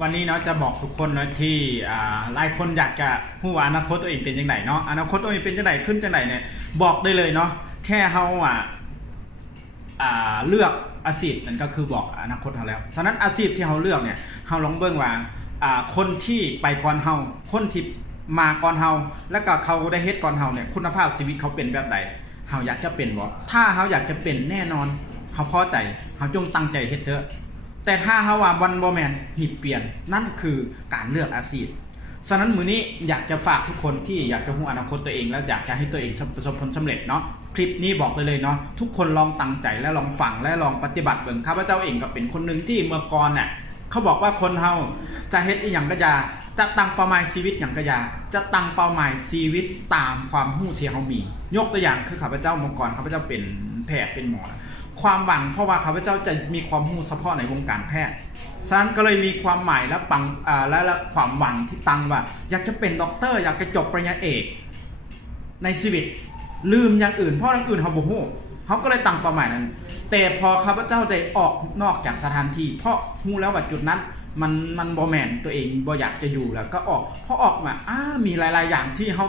วันนี้เนาะจะบอกทุกคนเนาะที่หลายคนอยากจะรู้ว่าอนาคตตัวเองเป็นยังไงเนาะอนาคตตัวเองเป็นยังไงขึ้นจังไดเนี่ยบอกได้เลยเนาะแค่เฮาเลือกอาชีพนั่นก็คือบอกอนาคตเราแล้วฉะนั้นอาชีพที่เฮาเลือกเนี่ยเฮาลองเบิ่งว่าคนที่ไปก่อนเฮาคนที่มาก่อนเฮาแล้วก็เขาได้เฮ็ดก่อนเฮาเนี่ยคุณภาพชีวิตเขาเป็นแบบใดเฮาอยากจะเป็นบ่ถ้าเฮาอยากจะเป็นแน่นอนเฮาพอใจเฮาจงตั้งใจเฮ็ดเถอะแต่ถ้าเฮาว่าวันบ่แม่นหิบเปลี่ยนนั่นคือการเลือกอาชีพฉะนั้นมื้อนี้อยากจะฝากทุกคนที่อยากจะรู้อนาคตตัวเองและอยากจะให้ตัวเองประสบผลสำเร็จเนาะคลิปนี้บอกเลยเนาะทุกคนลองตั้งใจและลองฟังและลองปฏิบัติเบิ่งข้าพเจ้าเองก็เป็นคนหนึ่งที่เมื่อก่อนน่ะเขาบอกว่าคนเฮาจะเฮ็ดอีหยังก็อย่าจะตั้งเป้าหมายชีวิตอย่างก็อย่าจะตั้งเป้าหมายชีวิตตามความรู้ที่เฮามียกตัวอย่างคือข้าพเจ้าเมื่อก่อนข้าพเจ้าเป็นแพทย์เป็นหมอความหวังเพราะว่าข้าพเจ้าจะมีความรู้เฉพาะในวงการแพทย์ฉะนั้นก็เลยมีความหมายและความหวังที่ตั้งว่าอยากจะเป็นด็อกเตอร์อยากจะจบปริญญาเอกในชีวิตลืมอย่างอื่นเพราะอย่างอื่นเขาบ่ฮู้เขาก็เลยตั้งเป้าหมายนั้นแต่พอข้าพเจ้าได้ออกนอกจากสถานที่เพราะฮู้แล้วว่าจุดนั้นมันบ่แม่นตัวเองบ่อยากจะอยู่แล้วก็ออกพอออกมามีหลายๆอย่างที่เขา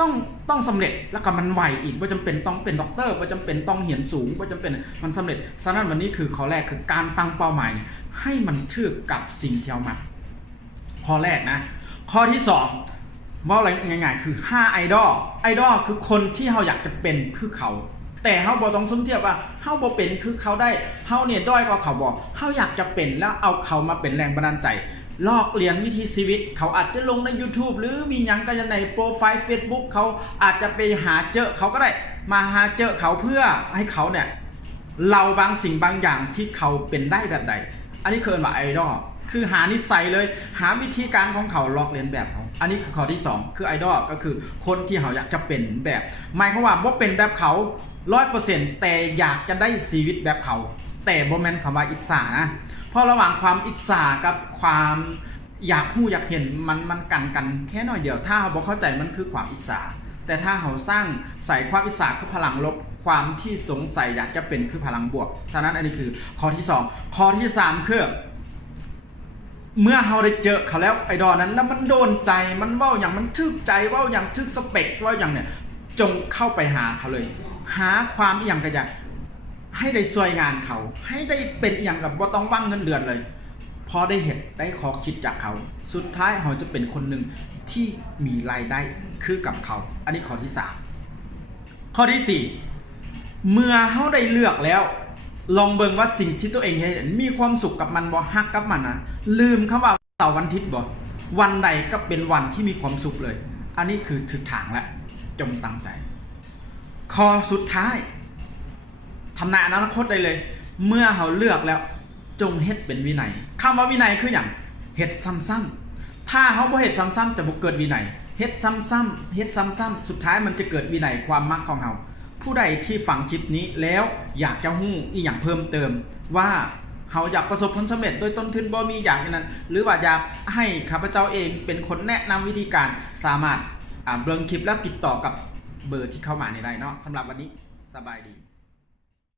ต้องสำเร็จแล้วก็มันไหวอีกว่าจำเป็นต้องเป็นด็อกเตอร์ว่าจำเป็นต้องเรียนสูงว่าจำเป็นมันสำเร็จฉะนั้นวันนี้คือข้อแรกคือการตั้งเป้าหมายให้มันถูกกับสิ่งที่เรามาข้อแรกนะข้อที่2ว่าอะไรง่ายๆคือ5ไอดอลคือคนที่เราอยากจะเป็นคือเขาแต่เฮาบ่ต้องสมเทียบว่าเฮาบ่เป็นคือเขาได้เฮาเนี่ยด้อยกว่าเขาบ่เฮาอยากจะเป็นแล้วเอาเขามาเป็นแรงบันดาลใจลอกเรียนวิธีชีวิตเขาอาจจะลงใน YouTube หรือมีหยังก็จะในโปรไฟล์ Facebook เขาอาจจะไปหาเจอเขาก็ได้มาหาเจอเขาเพื่อให้เขาเนี่ยเราบางสิ่งบางอย่างที่เขาเป็นได้แบบใดอันนี้คือว่าไอดอลคือหานิสัยเลยหาวิธีการของเขาลอกเรียนแบบเขาอันนี้คือข้อที่2คือไอดอลก็คือคนที่เขาอยากจะเป็นแบบหมายความว่าบ่เป็นแบบเขา 100% แต่อยากจะได้ชีวิตแบบเขาแต่บ่แม่นคำว่าอิจฉานะเพราะระหว่างความอิจฉากับความอยากรู้อยากเห็นมันกันแค่น้อยเดียวถ้าเราบ่เข้าใจมันคือความอิจฉาแต่ถ้าเราสร้างใส่ความอิจฉาคือพลังลบความที่สงสัยอยากจะเป็นคือพลังบวกฉะนั้นอันนี้คือข้อที่2ข้อที่3คือเมื่อเราได้เจอเขาแล้วไอดอลนั้นแล้วมันโดนใจมันเว้าอย่างมันทึกใจเว้าอย่างทึกสเปคเว้าอย่างเนี่ยจงเข้าไปหาเขาเลยหาความอย่างกระยักให้ได้ช่วยงานเขาให้ได้เป็นอย่างกับบ่ต้องว่างเงินเดือนเลยพอได้เห็นได้ขอคิดจากเขาสุดท้ายเขาจะเป็นคนหนึ่งที่มีรายได้คือกับเขาอันนี้ข้อที่3ข้อที่4เมื่อเขาได้เลือกแล้วลองเบิ่งว่าสิ่งที่ตัวเองเห็นมีความสุขกับมันบ่ฮักกับมันนะลืมคำว่าเสาร์วันอาทิตย์บ่วันใดก็เป็นวันที่มีความสุขเลยอันนี้คือถึงทางแล้วจงตั้งใจข้อสุดท้ายทำนายอนาคตได้เลยเมื่อเขาเลือกแล้วจงเฮ็ดเป็นวินัยคำว่าวินัยคืออย่างเฮ็ดซ้ำๆถ้าเขาบ่เฮ็ดซ้ำๆจะบ่เกิดวินัยเฮ็ดซ้ำๆเฮ็ดซ้ำๆสุดท้ายมันจะเกิดวินัยความมักของเขาผู้ใดที่ฟังคลิปนี้แล้วอยากจะรู้อีกอย่างเพิ่มเติมว่าเขาอยากประสบผลสำเร็จโดยต้นทุนบ่มีอย่างนั้นหรือว่าอยากให้ข้าพเจ้าเองเป็นคนแนะนำวิธีการสามารถเบิ่งคลิปแล้วติดต่อกับเบอร์ที่เข้ามาได้เนาะสำหรับวันนี้สบายดี